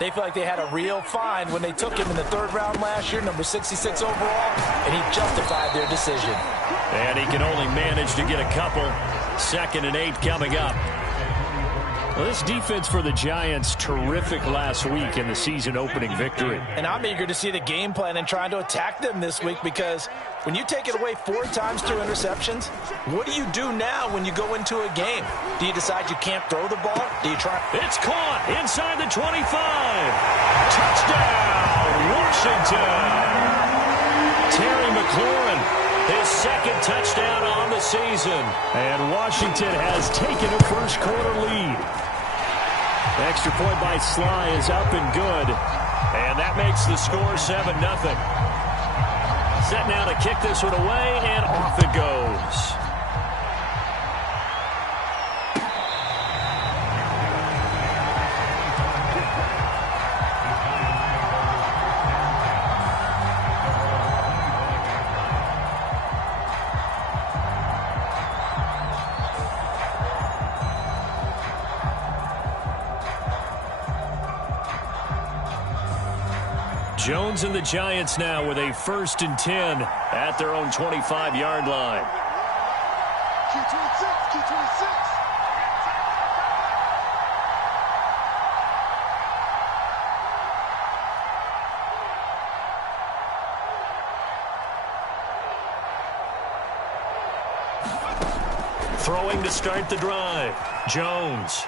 They feel like they had a real find when they took him in the 3rd round last year, number 66 overall, and he justified their decision. And he can only manage to get a couple. 2nd and 8 coming up. Well, this defense for the Giants, terrific last week in the season-opening victory. And I'm eager to see the game plan and trying to attack them this week, because when you take it away 4 times through interceptions, what do you do now when you go into a game? Do you decide you can't throw the ball? Do you try? It's caught inside the 25. Touchdown, Washington. Terry McLaurin, his 2nd touchdown on the season. And Washington has taken a first-quarter lead. Extra point by Sly is up and good. And that makes the score 7-0. Set now to kick this one away, and off it goes. Jones and the Giants now with a 1st and 10 at their own 25-yard line. Throwing to start the drive, Jones.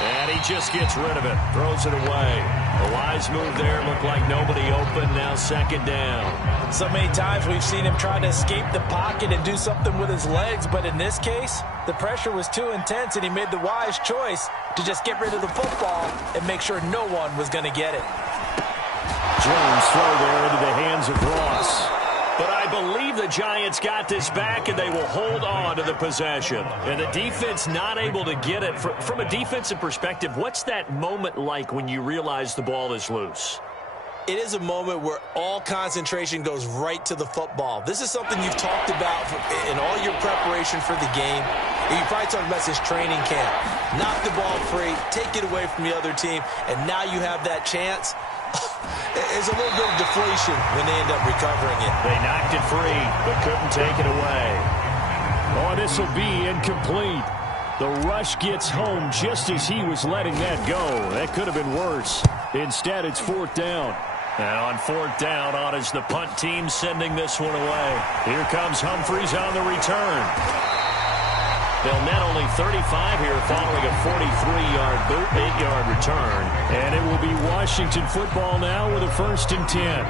And he just gets rid of it, throws it away. A wise move there, looked like nobody open, now 2nd down. So many times we've seen him try to escape the pocket and do something with his legs, but in this case, the pressure was too intense and he made the wise choice to just get rid of the football and make sure no one was going to get it. Jones throw there into the hands of Ross. But I believe the Giants got this back, and they will hold on to the possession. And the defense not able to get it. From a defensive perspective, what's that moment like when you realize the ball is loose? It is a moment where all concentration goes right to the football. This is something you've talked about in all your preparation for the game. You probably talked about since training camp. Knock the ball free, take it away from the other team, and now you have that chance. There's a little bit of deflation when they end up recovering it. They knocked it free, but couldn't take it away. Oh, this will be incomplete. The rush gets home just as he was letting that go. That could have been worse. Instead, it's 4th down. And on 4th down, on is the punt team sending this one away. Here comes Humphries on the return. They'll net only 35 here following a 43-yard boot, 8-yard return. And it will be Washington football now with a 1st and 10.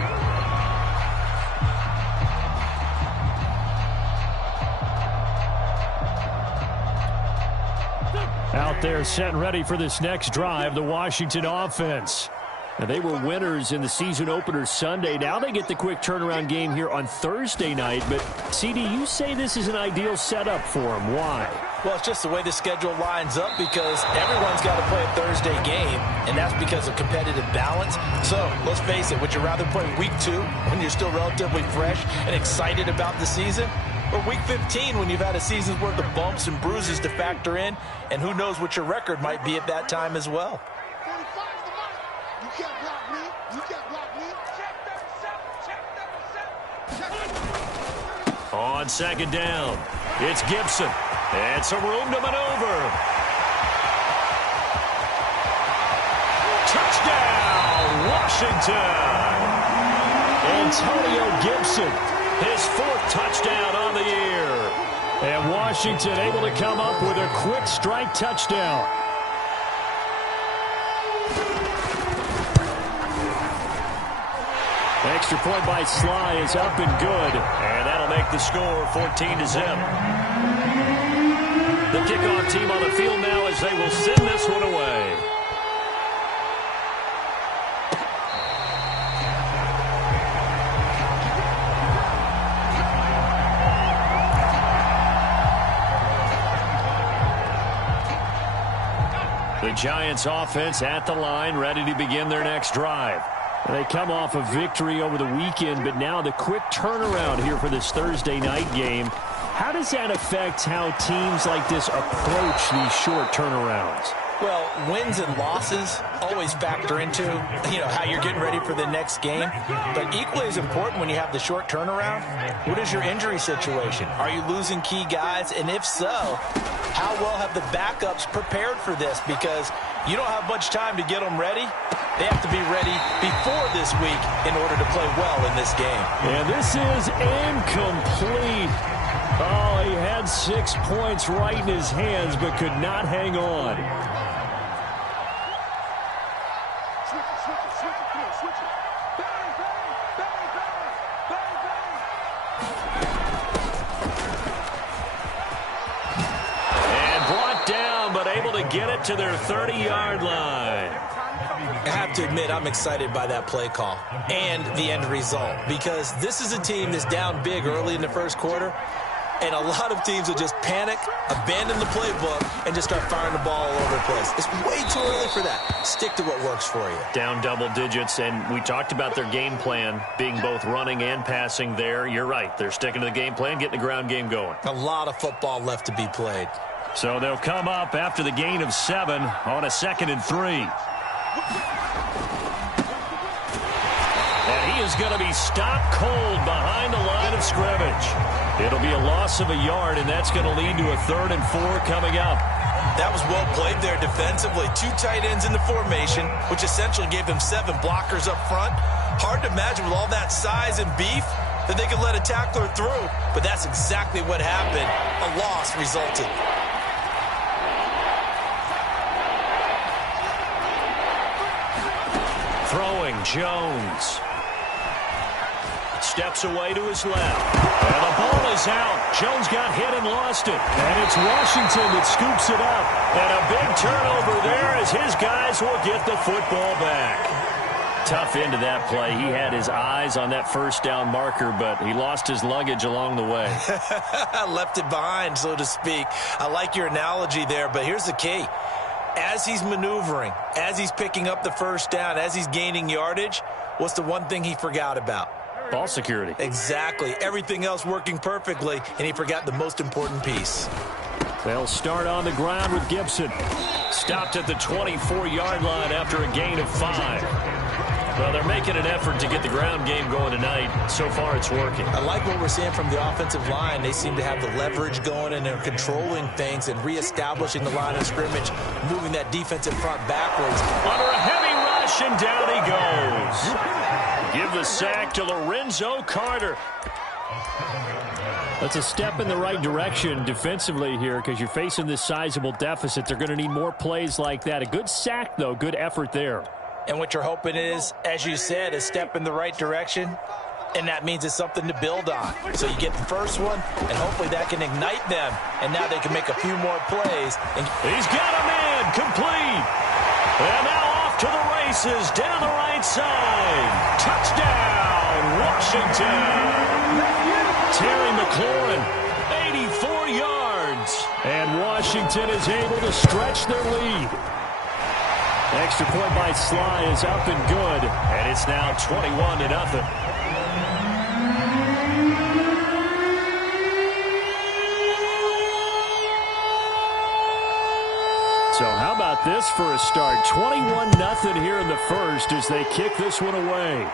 Out there set and ready for this next drive, the Washington offense. Now, they were winners in the season opener Sunday. Now they get the quick turnaround game here on Thursday night. But, CD, you say this is an ideal setup for them. Why? Well, it's just the way the schedule lines up, because everyone's got to play a Thursday game, and that's because of competitive balance. So, let's face it, would you rather play week 2 when you're still relatively fresh and excited about the season? Or week 15 when you've had a season's worth of bumps and bruises to factor in, and who knows what your record might be at that time as well. On 2nd down, it's Gibson. And some room to maneuver. Touchdown, Washington. Antonio Gibson, his 4th touchdown on the year. And Washington able to come up with a quick strike touchdown. Extra point by Sly is up and good. And that'll make the score 14-0. The kickoff team on the field now as they will send this one away. The Giants offense at the line, ready to begin their next drive. They come off a victory over the weekend, but now the quick turnaround here for this Thursday night game. How does that affect how teams like this approach these short turnarounds? Well, wins and losses always factor into, how you're getting ready for the next game. But equally as important when you have the short turnaround, what is your injury situation? Are you losing key guys? And if so, how well have the backups prepared for this? Because you don't have much time to get them ready. They have to be ready before this week in order to play well in this game. And this is incomplete. Oh, he had 6 points right in his hands, but could not hang on. And brought down, but able to get it to their 30-yard line. I have to admit, I'm excited by that play call and the end result, because this is a team that's down big early in the first quarter, and a lot of teams will just panic, abandon the playbook, and just start firing the ball all over the place. It's way too early for that. Stick to what works for you. Down double digits, and we talked about their game plan being both running and passing there. You're right. They're sticking to the game plan, getting the ground game going. A lot of football left to be played. So they'll come up after the gain of 7 on a 2nd and 3. And he is going to be stopped cold behind the line of scrimmage. It'll be a loss of a yard, and that's going to lead to a 3rd and 4 coming up. That was well played there defensively. 2 tight ends in the formation, which essentially gave them 7 blockers up front. Hard to imagine with all that size and beef that they could let a tackler through, but that's exactly what happened. A loss resulted. Throwing, Jones. Steps away to his left. And the ball is out. Jones got hit and lost it. And it's Washington that scoops it up. And a big turnover there as his guys will get the football back. Tough end of that play. He had his eyes on that first down marker, but he lost his luggage along the way. Left it behind, so to speak. I like your analogy there, but here's the key. As he's maneuvering, as he's picking up the first down, as he's gaining yardage, what's the one thing he forgot about? Ball security. Exactly. Everything else working perfectly, and he forgot the most important piece. They'll start on the ground with Gibson. Stopped at the 24-yard line after a gain of 5. Well, they're making an effort to get the ground game going tonight. So far, it's working. I like what we're seeing from the offensive line. They seem to have the leverage going, and they're controlling things and reestablishing the line of scrimmage, moving that defensive front backwards. Under a heavy rush, and down he goes. Give the sack to Lorenzo Carter. That's a step in the right direction defensively here because you're facing this sizable deficit. They're going to need more plays like that. A good sack, though. Good effort there. And what you're hoping is, as you said, a step in the right direction, and that means it's something to build on. So you get the first one, and hopefully that can ignite them, and now they can make a few more plays. And he's got a man complete. And now off to the races down the right side. Touchdown, Washington. Terry McLaurin, 84 yards. And Washington is able to stretch their lead. Extra point by Sly is up and good. And it's now 21-0. So how about this for a start? 21-0 here in the first as they kick this one away.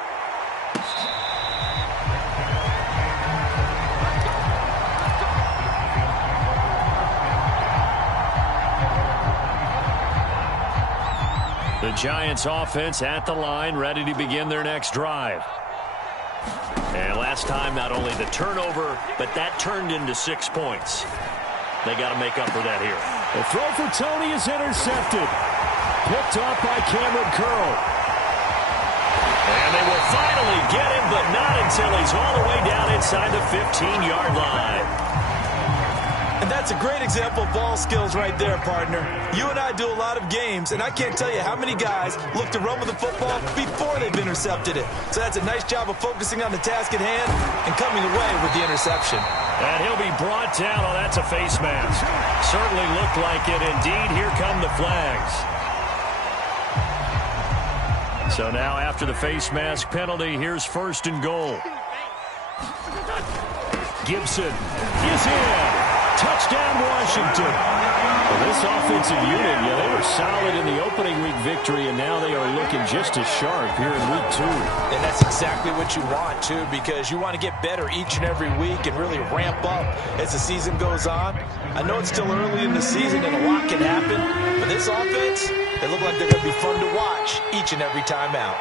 The Giants offense at the line, ready to begin their next drive. And last time, not only the turnover, but that turned into 6 points. They got to make up for that here. The throw for Tony is intercepted. Picked off by Cameron Curl. And they will finally get him, but not until he's all the way down inside the 15-yard line. And that's a great example of ball skills right there, partner. You and I do a lot of games, and I can't tell you how many guys look to run with the football before they've intercepted it. So that's a nice job of focusing on the task at hand and coming away with the interception. And he'll be brought down. Oh, that's a face mask. Certainly looked like it. Indeed, here come the flags. So now after the face mask penalty, here's 1st and goal. Gibson is in. Touchdown, Washington. Well, this offensive unit, yeah, they were solid in the opening week victory, and now they are looking just as sharp here in week 2. And that's exactly what you want, too, because you want to get better each and every week and really ramp up as the season goes on. I know it's still early in the season and a lot can happen, but this offense, they look like they're going to be fun to watch each and every time out.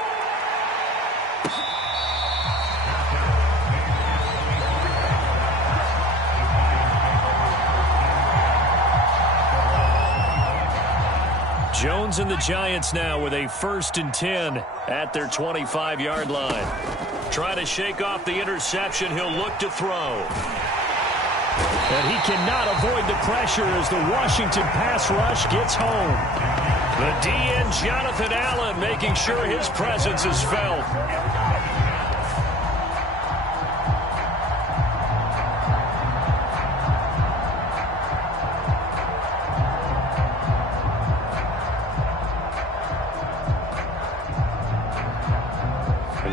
Jones and the Giants now with a 1st and 10 at their 25-yard line. Trying to shake off the interception. He'll look to throw. And he cannot avoid the pressure as the Washington pass rush gets home. The DN, Jonathan Allen, making sure his presence is felt.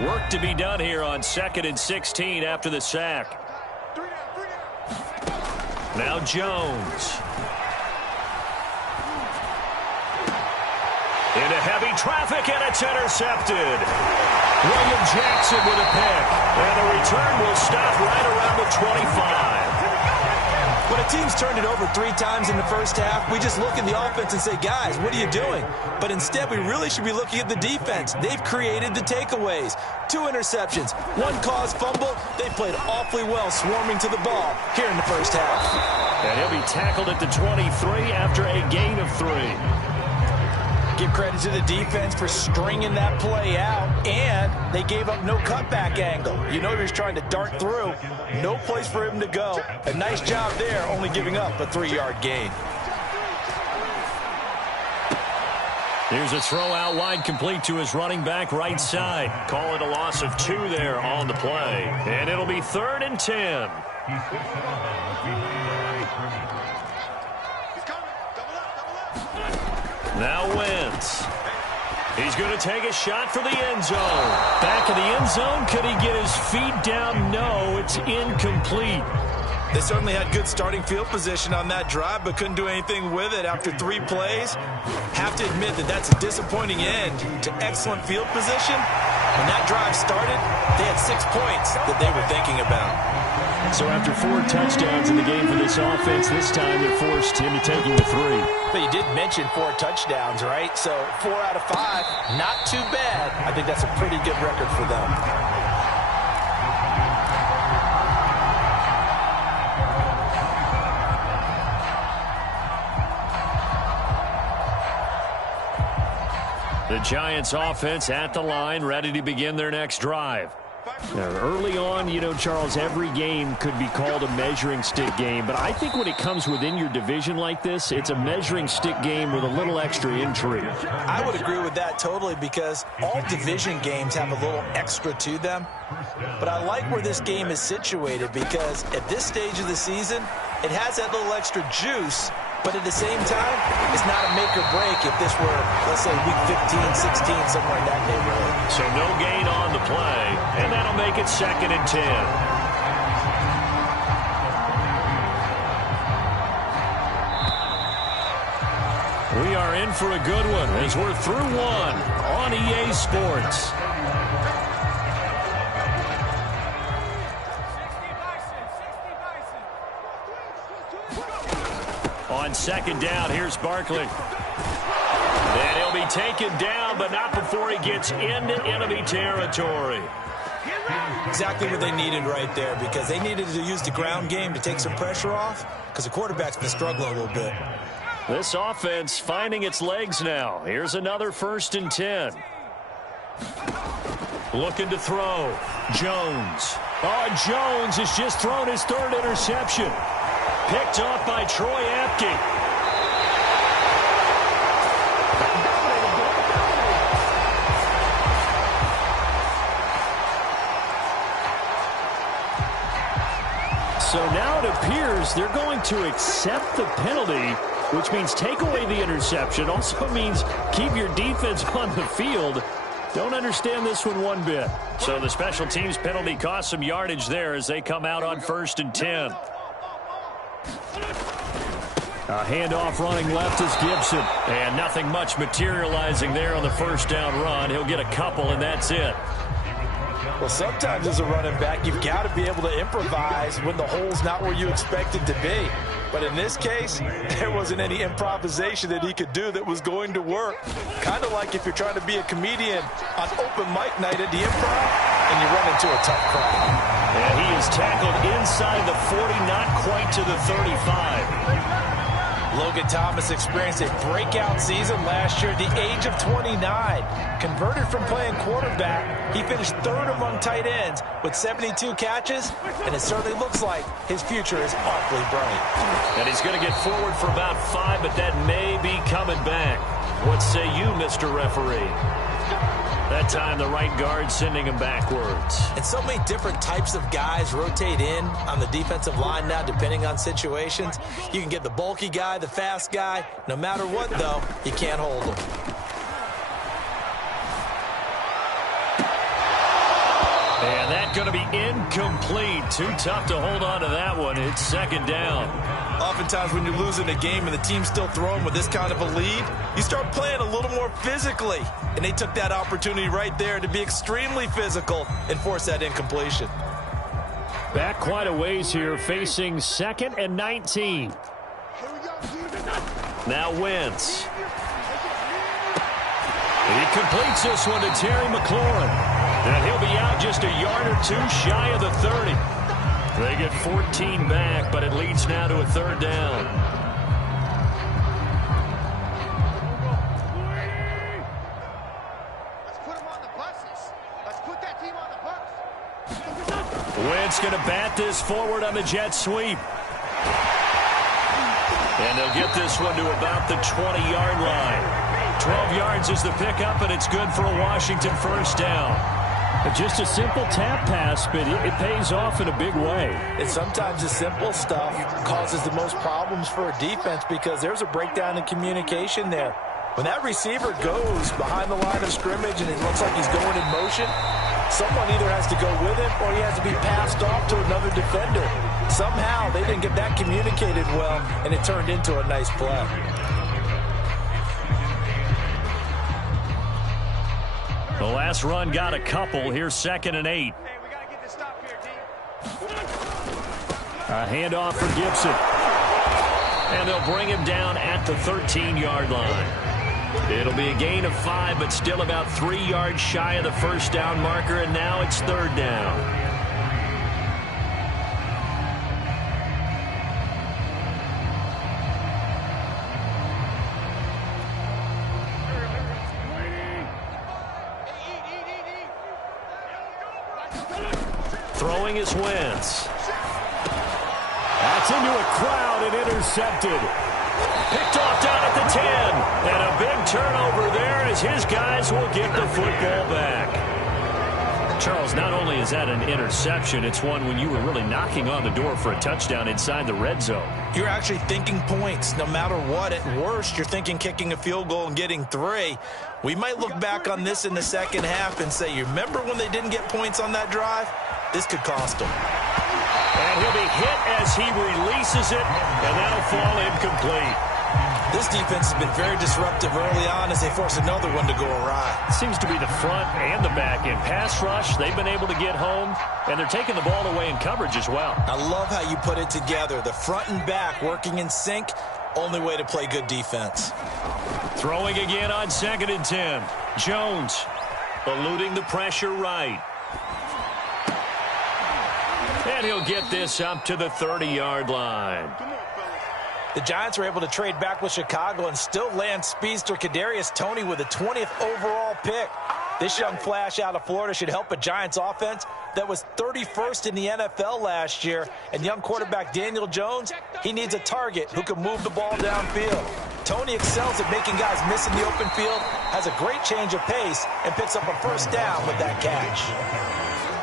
Work to be done here on 2nd and 16 after the sack. Now Jones. Into heavy traffic, and it's intercepted. William Jackson with a pick. And the return will stop right around the 25. When a team's turned it over 3 times in the first half, we just look at the offense and say, guys, what are you doing? But instead, we really should be looking at the defense. They've created the takeaways. 2 interceptions, 1 caused fumble. They played awfully well swarming to the ball here in the first half. And he'll be tackled at the 23 after a gain of 3. Give credit to the defense for stringing that play out, and they gave up no cutback angle. You know he was trying to dart through. No place for him to go. A nice job there, only giving up a 3-yard gain. Here's a throw out wide, complete to his running back right side. Call it a loss of 2 there on the play. And it'll be 3rd and 10. Now Wentz. He's going to take a shot for the end zone. Back in the end zone. Could he get his feet down? No, it's incomplete. They certainly had good starting field position on that drive, but couldn't do anything with it after 3 plays. Have to admit that that's a disappointing end to excellent field position. When that drive started, they had 6 points that they were thinking about. So after 4 touchdowns in the game for this offense, this time they're forced into taking the 3. But you did mention 4 touchdowns, right? So 4 out of 5, not too bad. I think that's a pretty good record for them. The Giants offense at the line, ready to begin their next drive. Now, early on, you know, Charles, every game could be called a measuring stick game, but I think when it comes within your division like this, it's a measuring stick game with a little extra intrigue. I would agree with that totally, because all division games have a little extra to them. But I like where this game is situated, because at this stage of the season, it has that little extra juice. But at the same time, it's not a make or break if this were, let's say, week 15, 16, somewhere in that neighborhood. So no gain on the play, and that'll make it 2nd and 10. We are in for a good one as we're through 1 on EA Sports. On 2nd down, here's Barkley. And he'll be taken down, but not before he gets into enemy territory. Exactly what they needed right there, because they needed to use the ground game to take some pressure off, because the quarterback's been struggling a little bit. This offense finding its legs now. Here's another 1st and 10. Looking to throw. Jones. Oh, Jones has just thrown his 3rd interception. Picked off by Troy Apke. So now it appears they're going to accept the penalty, which means take away the interception. Also means keep your defense on the field. Don't understand this one bit. So the special teams penalty cost some yardage there as they come out on 1st and 10. A handoff running left is Gibson. And nothing much materializing there on the first down run. He'll get a couple, and that's it. Well, sometimes as a running back, you've got to be able to improvise when the hole's not where you expect it to be. But in this case, there wasn't any improvisation that he could do that was going to work. Kind of like if you're trying to be a comedian on open mic night at the Improv and you run into a tough crowd. And he is tackled inside the 40, not quite to the 35. Logan Thomas experienced a breakout season last year at the age of 29. Converted from playing quarterback, he finished third among tight ends with 72 catches, and it certainly looks like his future is awfully bright. And he's going to get forward for about 5, but that may be coming back. What say you, Mr. Referee? That time, the right guard sending him backwards. And so many different types of guys rotate in on the defensive line now, depending on situations. You can get the bulky guy, the fast guy. No matter what, though, you can't hold him. And that's going to be incomplete. Too tough to hold on to that one. It's second down. Oftentimes when you're losing a game and the team's still throwing with this kind of a lead, you start playing a little more physically. And they took that opportunity right there to be extremely physical and force that incompletion. Back quite a ways here, facing 2nd and 19. Now Wentz. He completes this one to Terry McLaurin. And he'll be out just a yard or two shy of the 30. They get 14 back, but it leads now to a third down. Let's put them on the buses. Let's put that team on the bus. Wentz going to bat this forward on the jet sweep. And they'll get this one to about the 20-yard line. 12 yards is the pickup, and it's good for a Washington first down. Just a simple tap pass, but it pays off in a big way. And sometimes the simple stuff causes the most problems for a defense because there's a breakdown in communication there. When that receiver goes behind the line of scrimmage and it looks like he's going in motion, someone either has to go with him or he has to be passed off to another defender. Somehow they didn't get that communicated well, and it turned into a nice play. The last run got a couple. Here's 2nd and 8. Hey, we got to get this stop here, team. A handoff for Gibson. And they'll bring him down at the 13-yard line. It'll be a gain of 5, but still about 3 yards shy of the first down marker, and now it's third down. Throwing is Wentz. That's into a crowd and intercepted. Picked off down at the 10. And a big turnover there as his guys will get the football back. Charles, not only is that an interception, it's one when you were really knocking on the door for a touchdown inside the red zone. You're actually thinking points no matter what. At worst, you're thinking kicking a field goal and getting 3. We might look back on this in the second half and say, you remember when they didn't get points on that drive? This could cost them. And he'll be hit as he releases it, and that'll fall incomplete. This defense has been very disruptive early on as they force another one to go awry. Seems to be the front and the back end. Pass rush, they've been able to get home, and they're taking the ball away in coverage as well. I love how you put it together. The front and back working in sync, only way to play good defense. Throwing again on 2nd and 10. Jones eluding the pressure right. And he'll get this up to the 30-yard line. The Giants were able to trade back with Chicago and still land speedster Kadarius Toney with a 20th overall pick. This young flash out of Florida should help a Giants offense that was 31st in the NFL last year. And young quarterback Daniel Jones, he needs a target who can move the ball downfield. Toney excels at making guys miss in the open field, has a great change of pace, and picks up a first down with that catch.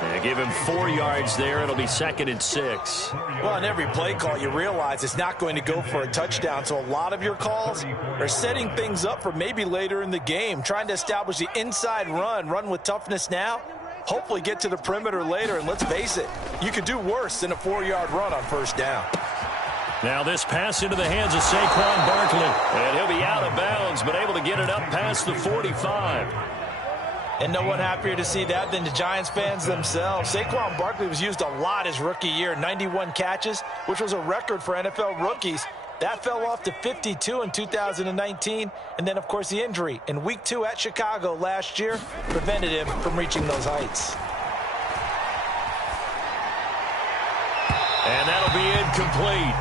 And give him 4 yards there. It'll be 2nd and 6. Well, on every play call, you realize it's not going to go for a touchdown. So a lot of your calls are setting things up for maybe later in the game, trying to establish the inside run with toughness now, hopefully get to the perimeter later. And let's face it, you could do worse than a 4-yard run on first down. Now this pass into the hands of Saquon Barkley. And he'll be out of bounds, but able to get it up past the 45. And no one happier to see that than the Giants fans themselves. Saquon Barkley was used a lot his rookie year, 91 catches, which was a record for NFL rookies. That fell off to 52 in 2019. And then, of course, the injury in Week 2 at Chicago last year prevented him from reaching those heights. And that'll be incomplete.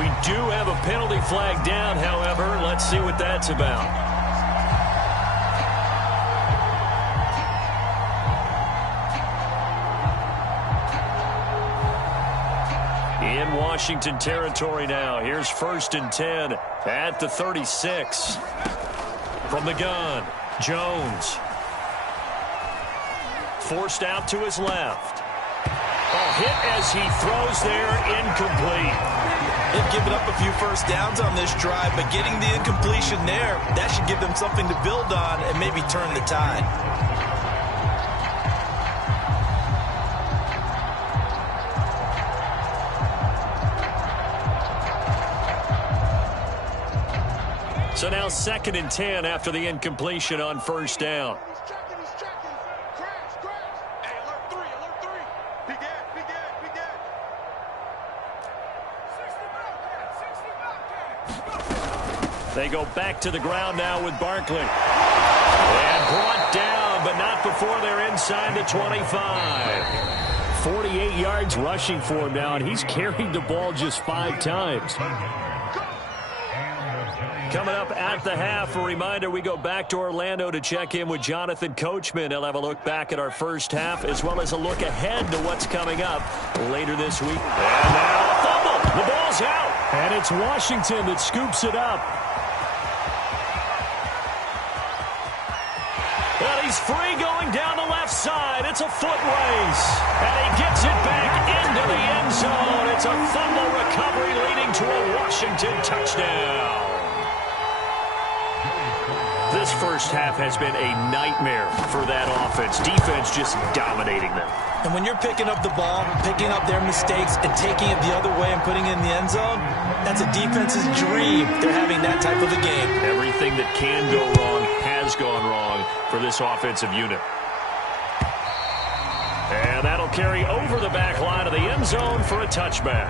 We do have a penalty flag down, however. Let's see what that's about. In Washington territory now. Here's 1st and 10 at the 36. From the gun, Jones. Forced out to his left. Hit as he throws there, incomplete. They've given up a few first downs on this drive, but getting the incompletion there, that should give them something to build on and maybe turn the tide. So now 2nd and 10 after the incompletion on 1st down. He's checking. Crash. Hey, alert 3. Be dead. 60 back. They go back to the ground now with Barkley. And brought down, but not before they're inside the 25. 48 yards rushing for him now, and he's carried the ball just 5 times. Coming up at the half, a reminder, we go back to Orlando to check in with Jonathan Coachman. He'll have a look back at our first half, as well as a look ahead to what's coming up later this week. And now a fumble. The ball's out. And it's Washington that scoops it up. Well, he's free going down the left side. It's a foot race. And he gets it back into the end zone. It's a fumble recovery leading to a Washington touchdown. This first half has been a nightmare for that offense. Defense just dominating them. And when you're picking up the ball, picking up their mistakes, and taking it the other way and putting it in the end zone, that's a defense's dream. They're having that type of a game. Everything that can go wrong has gone wrong for this offensive unit. And that'll carry over the back line of the end zone for a touchback.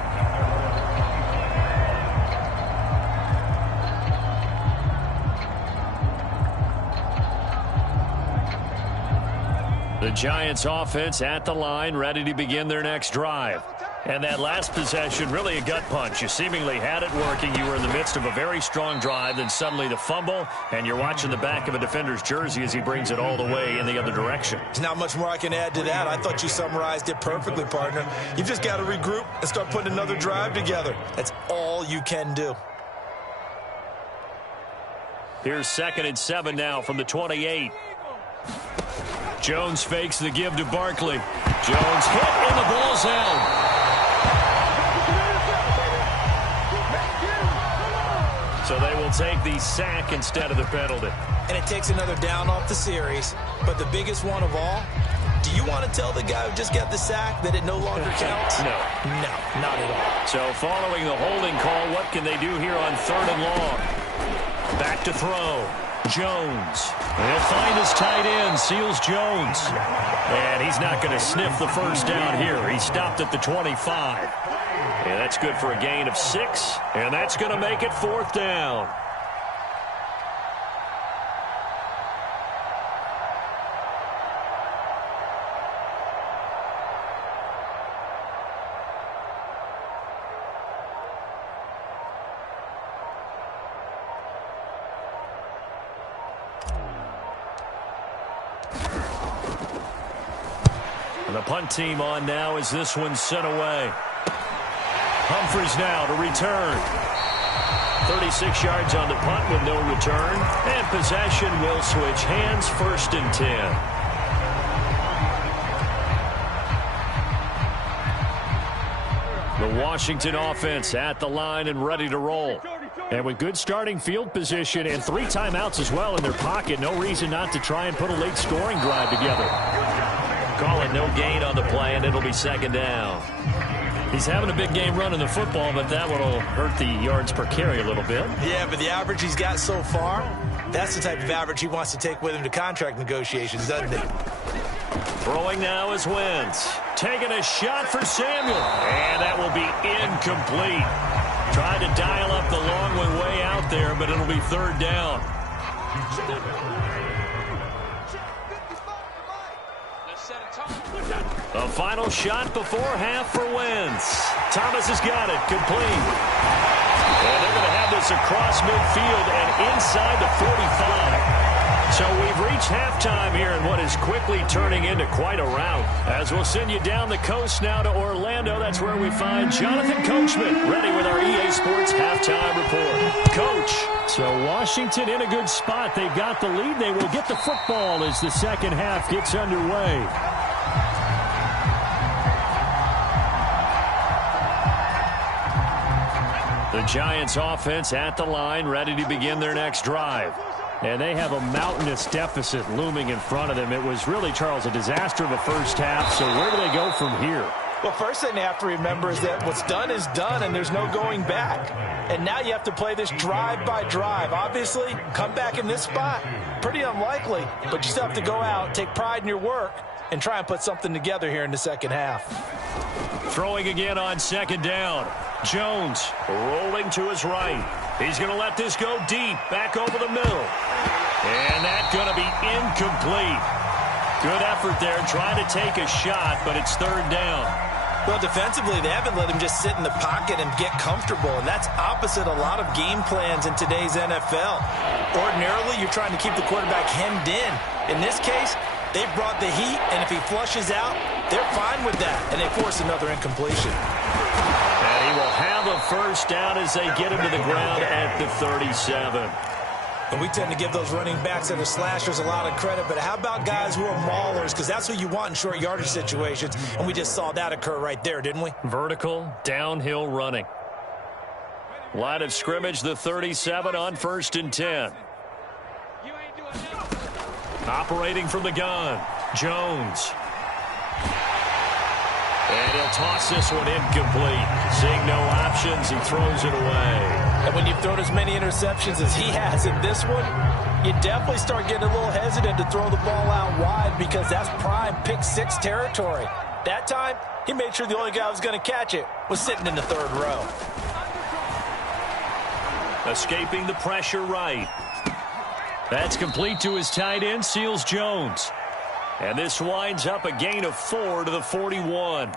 The Giants offense at the line, ready to begin their next drive. And that last possession, really a gut punch. You seemingly had it working. You were in the midst of a very strong drive, then suddenly the fumble, and you're watching the back of a defender's jersey as he brings it all the way in the other direction. There's not much more I can add to that. I thought you summarized it perfectly, partner. You've just got to regroup and start putting another drive together. That's all you can do. Here's 2nd and 7 now from the 28. Jones fakes the give to Barkley. Jones hit, and the ball's out. So they will take the sack instead of the penalty. And it takes another down off the series. But the biggest one of all, do you want to tell the guy who just got the sack that it no longer counts? No. No, not at all. So following the holding call, what can they do here on 3rd and long? Back to throw. Jones. He'll find his tight end, Seals Jones. And he's not going to sniff the first down here. He stopped at the 25. And that's good for a gain of 6. And that's going to make it 4th down. The punt team on now as this one's sent away. Humphries now to return. 36 yards on the punt with no return. And possession will switch hands, 1st and 10. The Washington offense at the line and ready to roll. And with good starting field position and 3 timeouts as well in their pocket, no reason not to try and put a late scoring drive together. Call it no gain on the play, and it'll be 2nd down. He's having a big game running the football, but that one will hurt the yards per carry a little bit. Yeah, but the average he's got so far, that's the type of average he wants to take with him to contract negotiations, doesn't it? Throwing now is Wentz. Taking a shot for Samuel. And that will be incomplete. Tried to dial up the long one way out there, but it'll be third down. The final shot before half for Wentz. Thomas has got it. Complete. And they're going to have this across midfield and inside the 45. So we've reached halftime here in what is quickly turning into quite a rout. As we'll send you down the coast now to Orlando. That's where we find Jonathan Coachman ready with our EA Sports halftime report. Coach. So Washington in a good spot. They've got the lead. They will get the football as the second half gets underway. The Giants offense at the line, ready to begin their next drive. And they have a mountainous deficit looming in front of them. It was really, Charles, a disaster of a first half. So where do they go from here? Well, first thing they have to remember is that what's done is done, and there's no going back. And now you have to play this drive by drive. Obviously, come back in this spot, pretty unlikely. But you still have to go out, take pride in your work, and try and put something together here in the second half. Throwing again on second down. Jones rolling to his right. He's going to let this go deep, back over the middle. And that's going to be incomplete. Good effort there, trying to take a shot, but it's third down. Well, defensively, they haven't let him just sit in the pocket and get comfortable, and that's opposite a lot of game plans in today's NFL. Ordinarily, you're trying to keep the quarterback hemmed in. In this case, they've brought the heat, and if he flushes out, they're fine with that, and they force another incompletion. And he will have a first down as they get him to the ground at the 37. And we tend to give those running backs and the slashers a lot of credit, but how about guys who are maulers? Because that's who you want in short yardage situations, and we just saw that occur right there, didn't we? Vertical, downhill running. Line of scrimmage, the 37 on 1st and 10. Operating from the gun, Jones. And he'll toss this one incomplete. Seeing no options, he throws it away. And when you've thrown as many interceptions as he has in this one, you definitely start getting a little hesitant to throw the ball out wide because that's prime pick six territory. That time, he made sure the only guy who was going to catch it was sitting in the third row. Escaping the pressure right. That's complete to his tight end, Seals Jones. And this winds up a gain of 4 to the 41.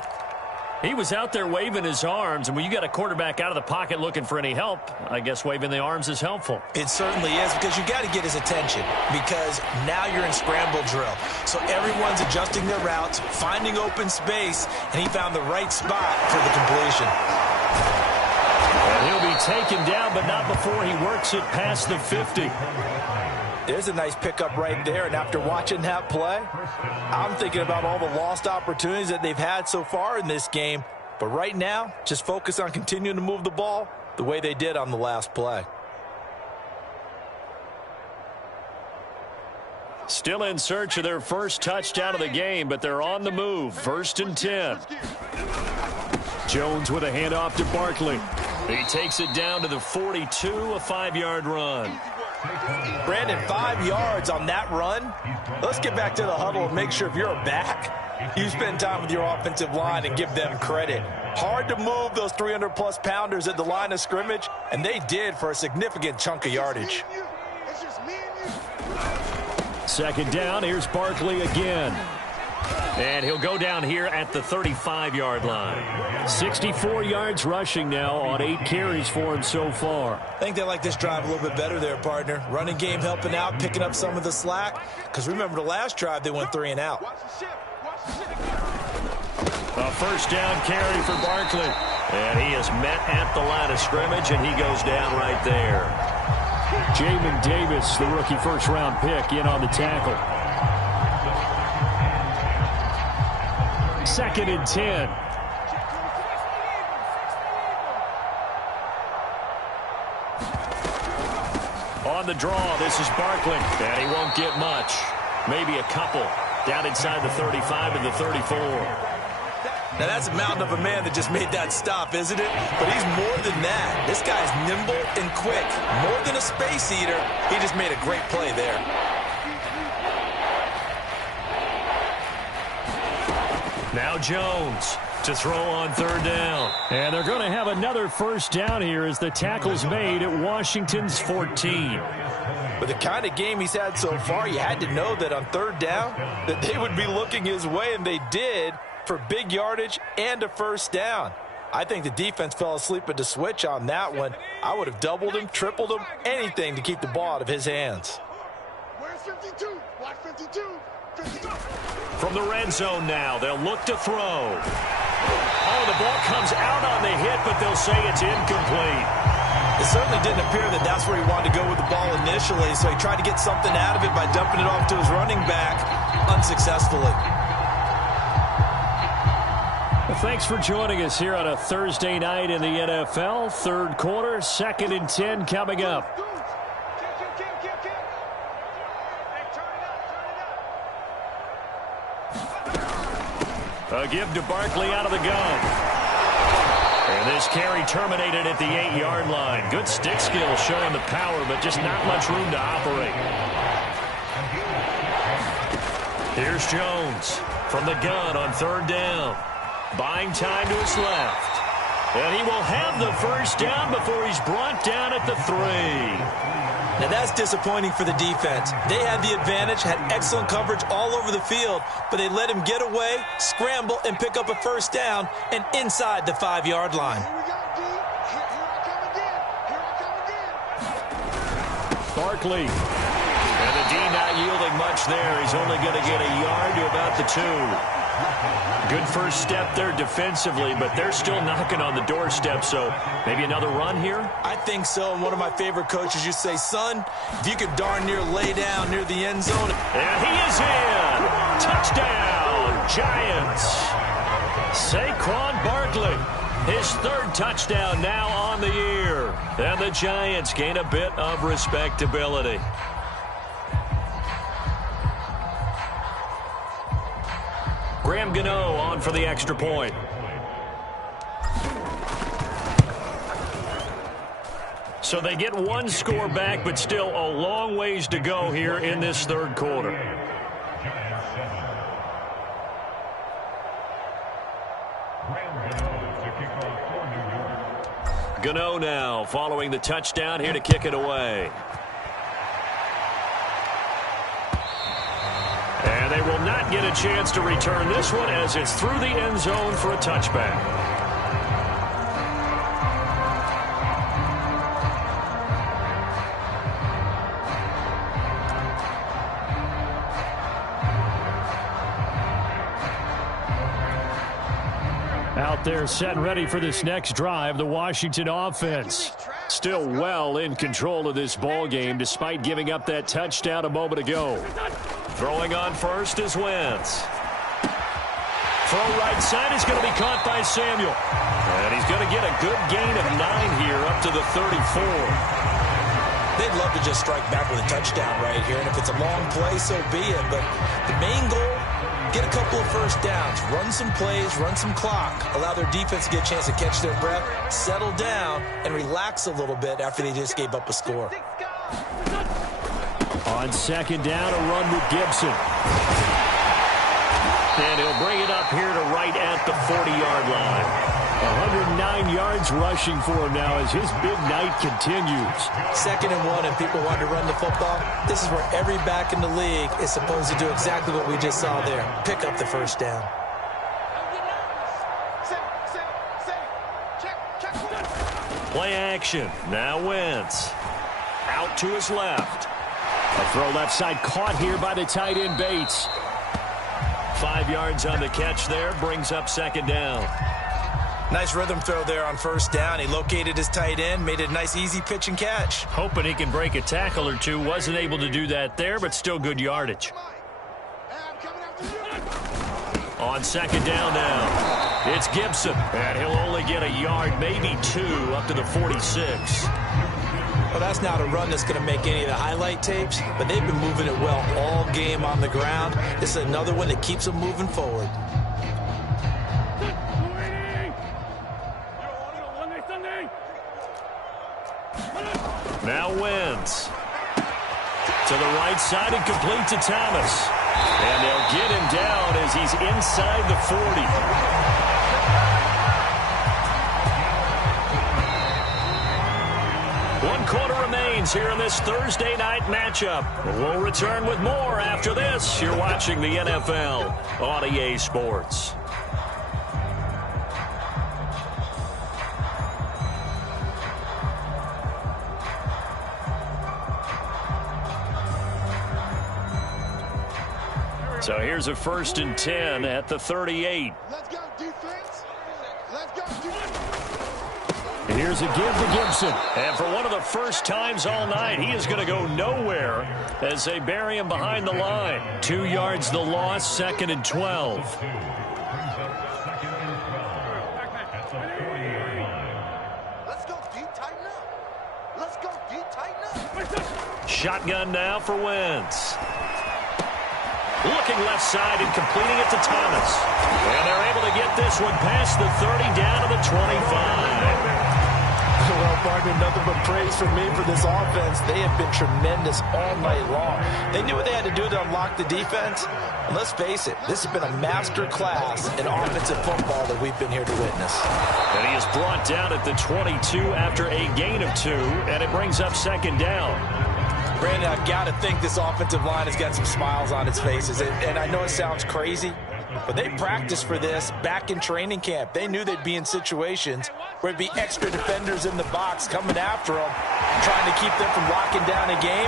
He was out there waving his arms, and when you got a quarterback out of the pocket looking for any help, I guess waving the arms is helpful. It certainly is, because you got to get his attention, because now you're in scramble drill. So everyone's adjusting their routes, finding open space, and he found the right spot for the completion. And he'll be taken down, but not before he works it past the 50. There's a nice pickup right there, and after watching that play, I'm thinking about all the lost opportunities that they've had so far in this game. But right now, just focus on continuing to move the ball the way they did on the last play. Still in search of their first touchdown of the game, but they're on the move. 1st and 10. Jones with a handoff to Barkley. He takes it down to the 42, a 5-yard run. Brandon, 5 yards on that run. Let's get back to the huddle and make sure if you're a back, you spend time with your offensive line and give them credit. Hard to move those 300-plus pounders at the line of scrimmage, and they did for a significant chunk of yardage. Second down, here's Barkley again. And he'll go down here at the 35-yard line. 64 yards rushing now on 8 carries for him so far. I think they like this drive a little bit better there, partner. Running game helping out, picking up some of the slack. Because remember, the last drive, they went 3 and out. A first down carry for Barkley. And he is met at the line of scrimmage, and he goes down right there. Jamin Davis, the rookie first-round pick, in on the tackle. 2nd and 10. On the draw, this is Barkley. And he won't get much. Maybe a couple. Down inside the 35 and the 34. Now, that's a mountain of a man that just made that stop, isn't it? But he's more than that. This guy's nimble and quick. More than a space eater, he just made a great play there. Now Jones to throw on third down. And they're going to have another first down here as the tackle's made at Washington's 14. With the kind of game he's had so far, you had to know that on third down that they would be looking his way, and they did, for big yardage and a first down. I think the defense fell asleep at the switch on that one. I would have doubled him, tripled him, anything to keep the ball out of his hands. Where's 52? Watch 52. 52. From the red zone now, they'll look to throw. Oh, the ball comes out on the hit, but they'll say it's incomplete. It certainly didn't appear that that's where he wanted to go with the ball initially, so he tried to get something out of it by dumping it off to his running back unsuccessfully. Well, thanks for joining us here on a Thursday night in the NFL. Third quarter, 2nd and 10 coming up. A give to Barkley out of the gun. And this carry terminated at the 8-yard line. Good stick skill showing the power, but just not much room to operate. Here's Jones from the gun on third down. Buying time to his left. And he will have the first down before he's brought down at the 3. Now that's disappointing for the defense. They had the advantage, had excellent coverage all over the field, but they let him get away, scramble, and pick up a first down and inside the 5-yard line. Here we go, D. Here I come again. Here I come again. Barkley. And the D not yielding much there. He's only going to get a yard to about the 2. Good first step there defensively, but they're still knocking on the doorstep, so maybe another run here? I think so, and one of my favorite coaches used to say, son, if you could darn near lay down near the end zone. And he is in! Touchdown, Giants! Saquon Barkley, his third touchdown now on the year. And the Giants gain a bit of respectability. Graham Gano on for the extra point. So they get one score back, but still a long ways to go here in this third quarter. Gano now following the touchdown here to kick it away. And they will not get a chance to return this one as it's through the end zone for a touchback. Out there set and ready for this next drive, the Washington offense. Still well in control of this ball game despite giving up that touchdown a moment ago. Throwing on first is Wentz. Throw right side is going to be caught by Samuel. And he's going to get a good gain of 9 here up to the 34. They'd love to just strike back with a touchdown right here, and if it's a long play, so be it. But the main goal, get a couple of first downs, run some plays, run some clock, allow their defense to get a chance to catch their breath, settle down, and relax a little bit after they just gave up a score. On second down, a run with Gibson. And he'll bring it up here to right at the 40-yard line. 109 yards rushing for him now as his big night continues. 2nd and 1, and people want to run the football. This is where every back in the league is supposed to do exactly what we just saw there. Pick up the first down. Play action. Now Wentz. Out to his left. A throw left side caught here by the tight end Bates. 5 yards on the catch there. Brings up second down. Nice rhythm throw there on first down. He located his tight end, made it a nice easy pitch and catch. Hoping he can break a tackle or two. Wasn't able to do that there, but still good yardage. On second down now, it's Gibson. And he'll only get a yard, maybe 2, up to the 46. Well, that's not a run that's going to make any of the highlight tapes, but they've been moving it well all game on the ground. This is another one that keeps them moving forward. Now Wentz. To the right side and complete to Thomas. And they'll get him down as he's inside the 40. One quarter remains here in this Thursday night matchup. We'll return with more after this. You're watching the NFL on EA Sports. So here's a 1st and 10 at the 38. Let's go, defense. Let's go, defense. And here's a give to Gibson. And for one of the first times all night, he is going to go nowhere as they bury him behind the line. 2 yards the loss, 2nd and 12. Let's go, D, tighten up. Let's go, D, tighten up. Shotgun now for Wentz. Looking left side and completing it to Thomas. And they're able to get this one past the 30 down to the 25. Well, partner, nothing but praise from me for this offense. They have been tremendous all night long. They knew what they had to do to unlock the defense. And let's face it, this has been a master class in offensive football that we've been here to witness. And he is brought down at the 22 after a gain of 2, and it brings up 2nd down. Brandon, I've got to think this offensive line has got some smiles on its faces. And I know it sounds crazy, but they practiced for this back in training camp. They knew they'd be in situations where it'd be extra defenders in the box coming after them, trying to keep them from locking down a game.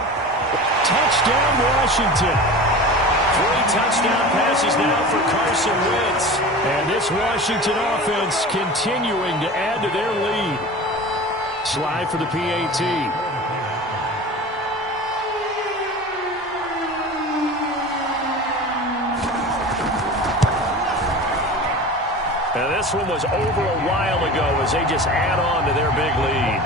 Touchdown, Washington. 3 touchdown passes now for Carson Wentz. And this Washington offense continuing to add to their lead. Slide for the PAT. And this one was over a while ago as they just add on to their big lead.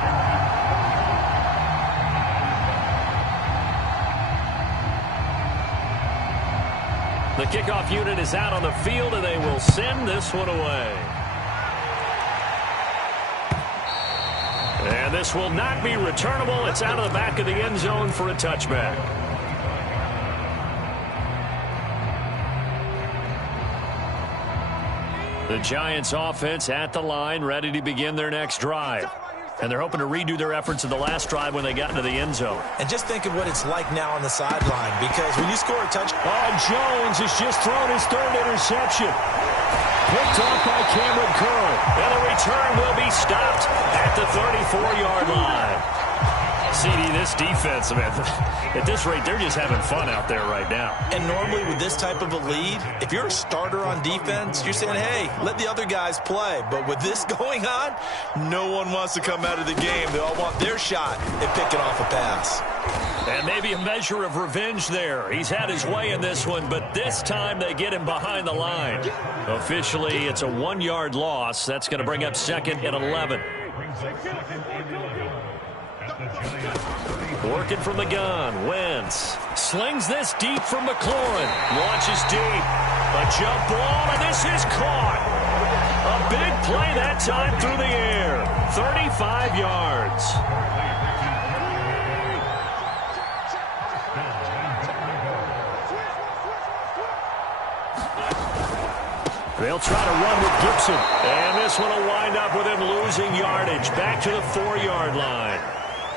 The kickoff unit is out on the field, and they will send this one away. And this will not be returnable. It's out of the back of the end zone for a touchback. The Giants offense at the line, ready to begin their next drive. And they're hoping to redo their efforts in the last drive when they got into the end zone. And just think of what it's like now on the sideline, because when you score a touchdown... Oh, Jones has just thrown his 3rd interception. Picked off by Cameron Curl. And the return will be stopped at the 34-yard line. CD, this defense, man, at this rate, they're just having fun out there right now. And normally with this type of a lead, if you're a starter on defense, you're saying, hey, let the other guys play. But with this going on, no one wants to come out of the game. They all want their shot at picking off a pass. And maybe a measure of revenge there. He's had his way in this one, but this time they get him behind the line. Officially, it's a 1-yard loss. That's going to bring up 2nd and 11. Working from the gun, Wentz slings this deep from McLaurin. Launches deep. A jump ball, and this is caught. A big play that time through the air. 35 yards. They'll try to run with Gibson. And this one will wind up with him losing yardage. Back to the 4-yard line.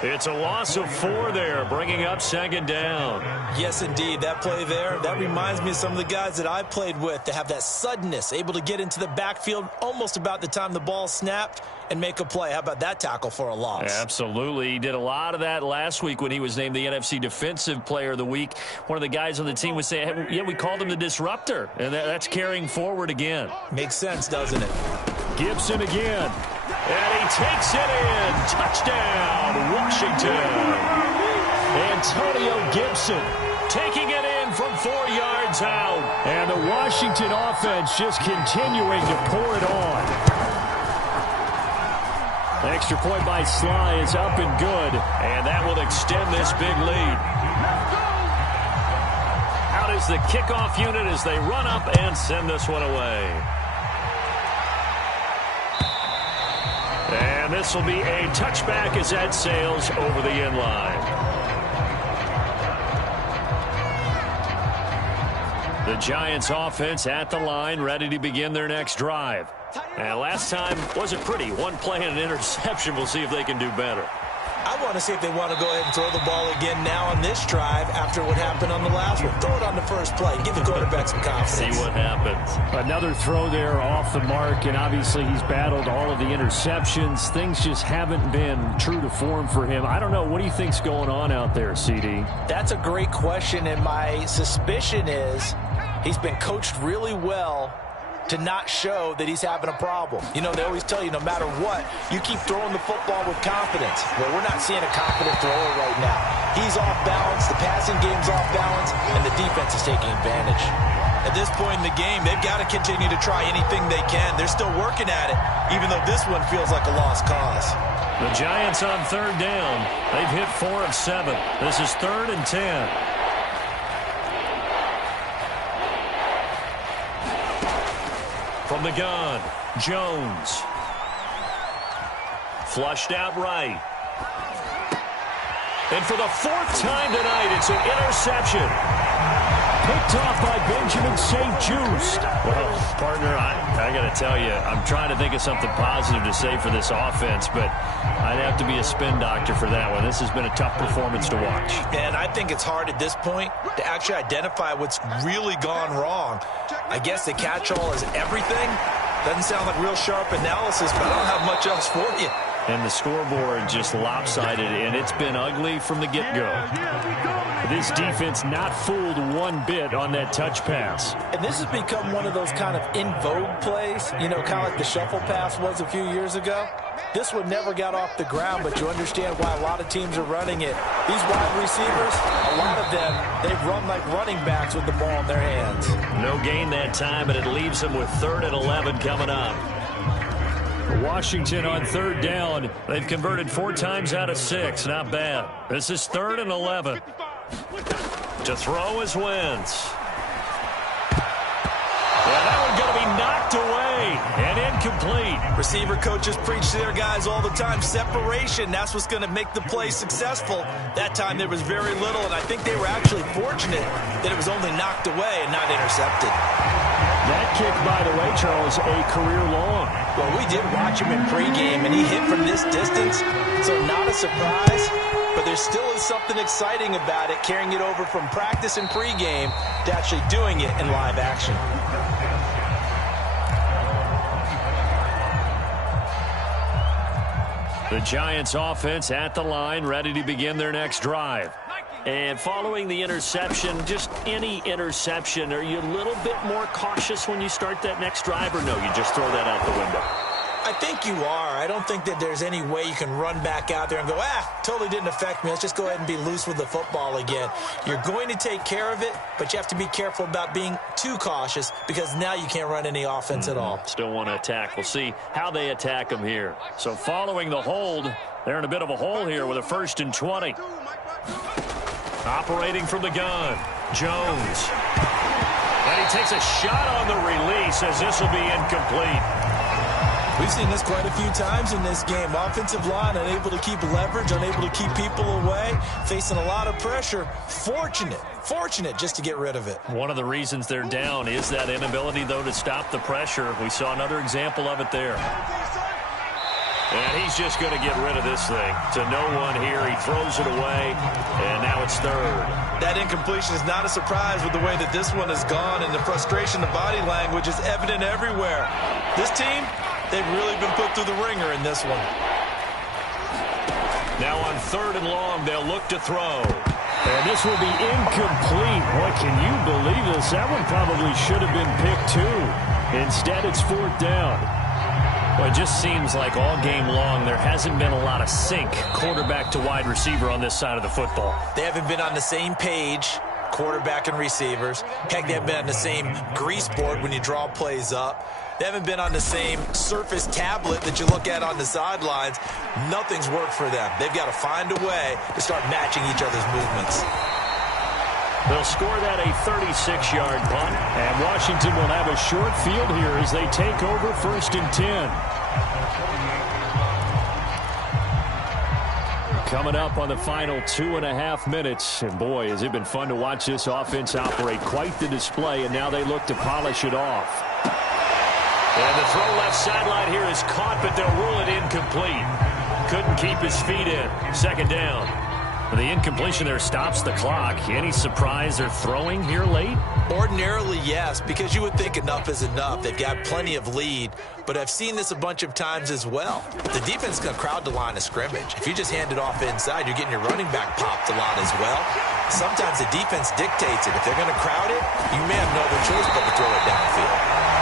It's a loss of 4 there, bringing up 2nd down. Yes, indeed. That play there, that reminds me of some of the guys that I played with that have that suddenness, able to get into the backfield almost about the time the ball snapped and make a play. How about that tackle for a loss? Absolutely. He did a lot of that last week when he was named the NFC Defensive Player of the Week. One of the guys on the team was saying, hey, yeah, we called him the disruptor, and that's carrying forward again. Makes sense, doesn't it? Gibson again. And he takes it in. Touchdown, Washington. Antonio Gibson taking it in from 4 yards out. And the Washington offense just continuing to pour it on. Extra point by Sly is up and good. And that will extend this big lead. Out is the kickoff unit as they run up and send this one away. And this will be a touchback as that sails over the end line. The Giants offense at the line, ready to begin their next drive. And last time wasn't pretty. One play and an interception. We'll see if they can do better. I want to see if they want to go ahead and throw the ball again now on this drive after what happened on the last one. Throw it on the first play. Give the quarterback some confidence. See what happens. Another throw there off the mark, and obviously he's battled all of the interceptions. Things just haven't been true to form for him. I don't know. What do you think's going on out there, CD? That's a great question, and my suspicion is he's been coached really well to not show that he's having a problem. You know, they always tell you no matter what, you keep throwing the football with confidence. Well, we're not seeing a confident thrower right now. He's off balance, the passing game's off balance, and the defense is taking advantage. At this point in the game, they've got to continue to try anything they can. They're still working at it, even though this one feels like a lost cause. The Giants on third down. They've hit 4 of 7. This is 3rd and 10. From the gun, Jones. Flushed out right. And for the 4th time tonight, it's an interception. Picked off by Benjamin St. Just. Well, partner, I got to tell you, I'm trying to think of something positive to say for this offense, but I'd have to be a spin doctor for that one. This has been a tough performance to watch. And I think it's hard at this point to actually identify what's really gone wrong. I guess the catch-all is everything. Doesn't sound like real sharp analysis, but I don't have much else for you. And the scoreboard just lopsided, and it's been ugly from the get-go. This defense not fooled one bit on that touch pass. And this has become one of those kind of in vogue plays, you know, kind of like the shuffle pass was a few years ago. This one never got off the ground, but you understand why a lot of teams are running it. These wide receivers, a lot of them, they've run like running backs with the ball in their hands. No gain that time, and it leaves them with 3rd and 11 coming up. Washington on third down. They've converted 4 times out of 6. Not bad. This is 3rd and 11. To throw is Wentz. Yeah, that one's going to be knocked away and incomplete. Receiver coaches preach to their guys all the time. Separation, that's what's going to make the play successful. That time there was very little, and I think they were actually fortunate that it was only knocked away and not intercepted. That kick, by the way, Charles, a career long. Well, we did watch him in pregame, and he hit from this distance, so not a surprise. But there still is something exciting about it, carrying it over from practice and pregame to actually doing it in live action. The Giants offense at the line, ready to begin their next drive. And following the interception, just any interception, are you a little bit more cautious when you start that next drive, or no, you just throw that out the window? I think you are. I don't think that there's any way you can run back out there and go, totally didn't affect me. Let's just go ahead and be loose with the football again. You're going to take care of it, but you have to be careful about being too cautious because now you can't run any offense at all. Still want to attack. We'll see how they attack them here. So following the hold, they're in a bit of a hole here with a 1st and 20. Operating from the gun, Jones. And he takes a shot on the release as this will be incomplete. We've seen this quite a few times in this game. Offensive line unable to keep leverage, unable to keep people away, facing a lot of pressure. Fortunate just to get rid of it. One of the reasons they're down is that inability, though, to stop the pressure. We saw another example of it there. And he's just going to get rid of this thing. To no one here. He throws it away, and now it's 3rd. That incompletion is not a surprise with the way that this one has gone, and the frustration, the body language is evident everywhere. This team, they've really been put through the ringer in this one. Now on 3rd and long, they'll look to throw. And this will be incomplete. Boy, can you believe this? That one probably should have been picked too. Instead, it's 4th down. Well, it just seems like all game long there hasn't been a lot of sync quarterback to wide receiver on this side of the football. They haven't been on the same page, quarterback and receivers. Heck, they haven't been on the same grease board when you draw plays up. They haven't been on the same Surface tablet that you look at on the sidelines. Nothing's worked for them. They've got to find a way to start matching each other's movements. They'll score that a 36-yard punt. And Washington will have a short field here as they take over 1st and 10. Coming up on the final 2.5 minutes. And boy, has it been fun to watch this offense operate. Quite the display, and now they look to polish it off. And the throw left sideline here is caught, but they'll rule it incomplete. Couldn't keep his feet in. Second down. The incompletion there stops the clock. Any surprise they're throwing here late? Ordinarily, yes, because you would think enough is enough. They've got plenty of lead, but I've seen this a bunch of times as well. The defense can crowd the line of scrimmage. If you just hand it off inside, you're getting your running back popped a lot as well. Sometimes the defense dictates it. If they're going to crowd it, you may have no other choice but to throw it downfield.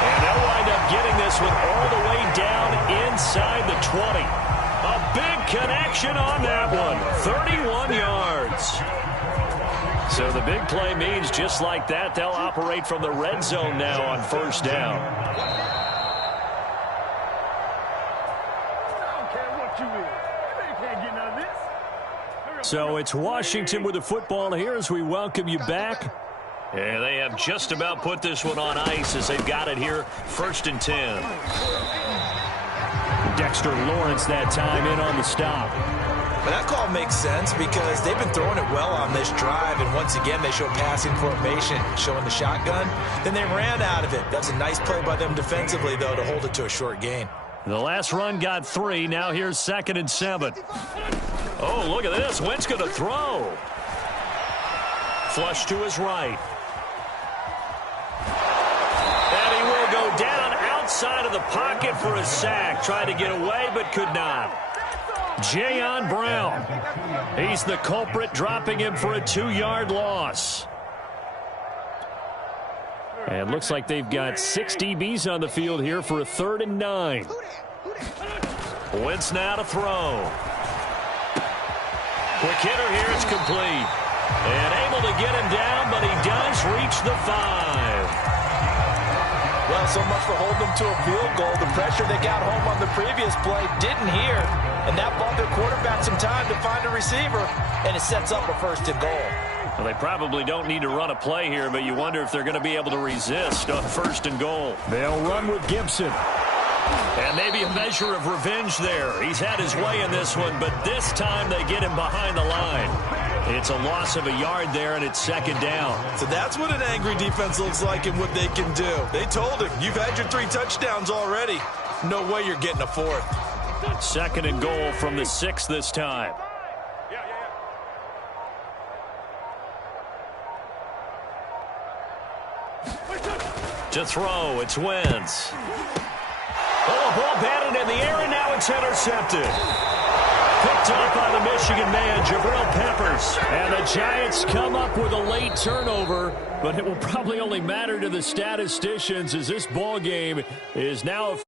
And they'll wind up getting this one all the way down inside the 20. A big connection on that one. 31 yards. So the big play means just like that, they'll operate from the red zone now on first down. So it's Washington with the football here as we welcome you back. And they have just about put this one on ice as they've got it here, 1st and 10. Dexter Lawrence that time in on the stop. But that call makes sense because they've been throwing it well on this drive, and once again they show passing formation, showing the shotgun. Then they ran out of it. That's a nice play by them defensively, though, to hold it to a short gain. The last run got 3. Now here's 2nd and 7. Oh, look at this. Wentz going to throw. Flush to his right. And he will go down outside of the pocket for a sack. Tried to get away, but could not. Jayon Brown. He's the culprit, dropping him for a 2-yard loss. And looks like they've got 6 DBs on the field here for a 3rd and 9. Wentz now to throw. Quick hitter here, it's complete. And able to get him down, but he does reach the 5. Well, so much for holding them to a field goal. The pressure they got home on the previous play didn't hear, and that bought their quarterback some time to find a receiver, and it sets up a 1st and goal. Well, they probably don't need to run a play here, but you wonder if they're going to be able to resist on 1st and goal. They'll run with Gibson. And maybe a measure of revenge there. He's had his way in this one, but this time they get him behind the line. It's a loss of a yard there, and it's 2nd down. So that's what an angry defense looks like and what they can do. They told him, you've had your 3 touchdowns already. No way you're getting a 4th. 2nd and goal from the 6 this time. To throw, it's Wentz. Oh, a ball batted in the air, and now it's intercepted. Picked up by the Michigan man, Jabril Peppers. And the Giants come up with a late turnover, but it will probably only matter to the statisticians as this ball game is now